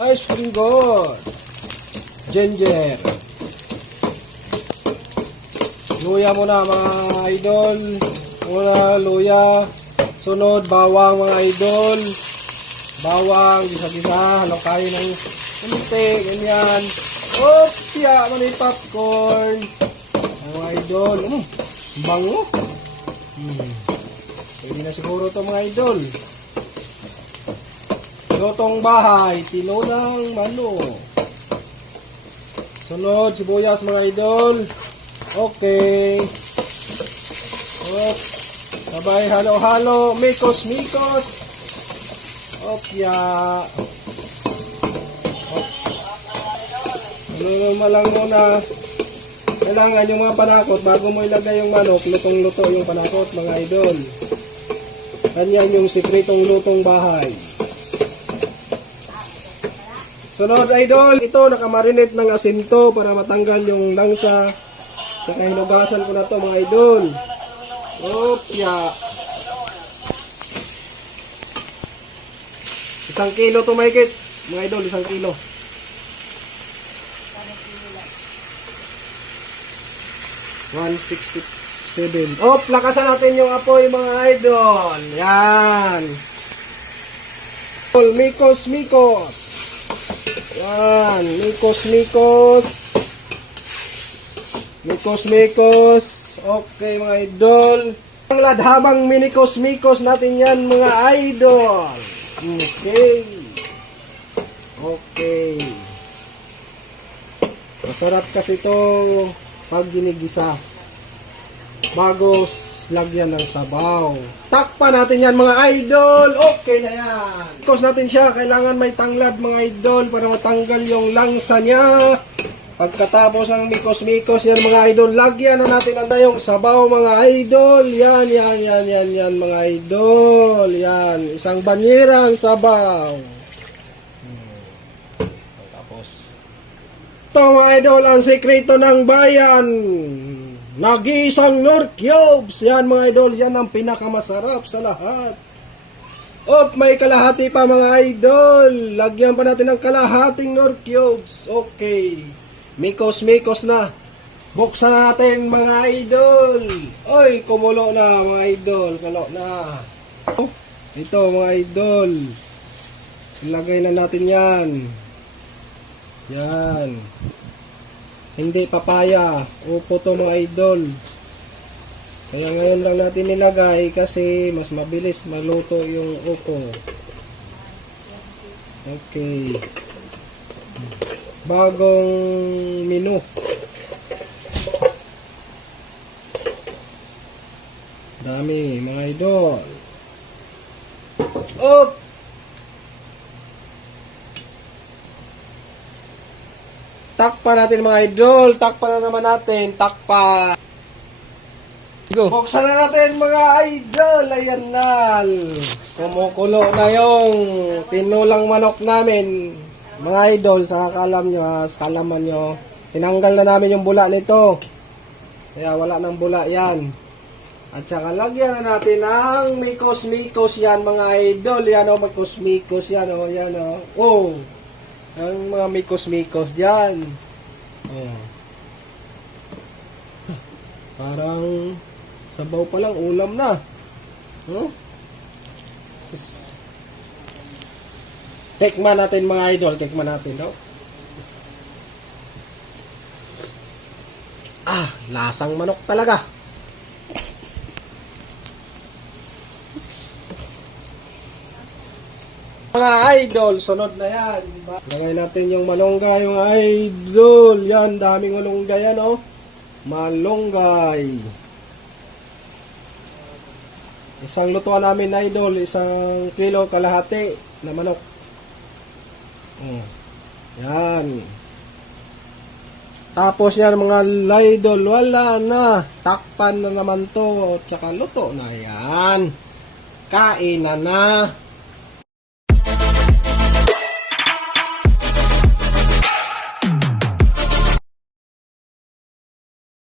looking good. Ginger. Luya muna mga idol. Muna luya. Sunod bawang mga idol. Bawang, gisa-gisa. Halong kayo ng kunti. Ganyan. Opya, mani popcorn. Mga idol. Mm, bango. Hmm. Pwede na siguro to mga idol. Lutong bahay, tinolang manok. Sunod, sibuyas mga idol. Okay. Op. Sabay halo-halo. Mikos-mikos. Opya. Op. Ano lang muna. Kailangan yung mga panakot, bago mo ilagay yung manok, lutong-luto yung panakot mga idol. Kanyan yung sikretong lutong bahay. Sunod idol, ito nakamarinate ng asinto para matanggal yung langsa. Tsaka hinugasan ko na to mga idol. Opya. Isang kilo to mahigit. Mga idol, isang kilo. One sixty-seven. Oh, lakasan natin yung apoy mga idol. Yan. Mikos, mikos. Yan, mikos, mikos. Mikos, mikos. Okay, mga idol. Ang ladhabang minikos, mikos natin yan, mga idol. Okay. Okay. Masarap kasi ito pag ginigisa. Bago s- lagyan ng sabaw. Takpan natin yan mga idol. Okay na yan. Mikos natin siya. Kailangan may tanglad mga idol para matanggal yung langsa niya. Pagkatapos ng mikos-mikos yan mga idol, lagyan na natin ang yung sabaw mga idol. Yan, yan, yan, yan, yan mga idol. Yan, isang banyerang sabaw. Hmm. Tapos, ito mga idol, ang sekreto ng bayan. Nagisang North Cubes. Yan mga idol, yan ang pinakamasarap sa lahat. Op, may kalahati pa mga idol. Lagyan pa natin ng kalahating North Cubes. Okay. Mikos, mikos na. Buksan na natin mga idol. Oy, kumulo na mga idol. Kalo na. Ito mga idol. Ilagay na natin yan. Yan. Hindi papaya. Upo to mga idol. Kaya ngayon lang natin nilagay kasi mas mabilis maluto yung upo. Okay. Bagong menu. Dami mga idol. Up! Takpa natin mga idol. Takpa na naman natin. Takpa. Go. Buksan na natin mga idol. Ayan na. Kumukulo na yung tinulang manok namin. Mga idol, sa kalam nyo, ha, sa kalaman nyo. Tinanggal na namin yung bula nito. Kaya wala nang bula yan. At saka lagyan na natin ng mikos-mikos yan mga idol. Yan o, mikos-mikos yan o. Yan o. Oh. Ang mga mikos-mikos dyan. Oh. Parang sabaw pa lang, ulam na. Huh? Sus. Natin mga idol, tikman natin, no? Ah, lasang manok talaga. Mga idol, sunod na yan. Lagay natin yung malunggay, yung idol. Yan, daming malunggay yan, oh. Malunggay. Isang lutuan namin, idol. Isang kilo kalahati na manok. Oh. Yan. Tapos yan mga idol, wala na. Takpan na naman to. Tsaka luto na yan. Kain na na.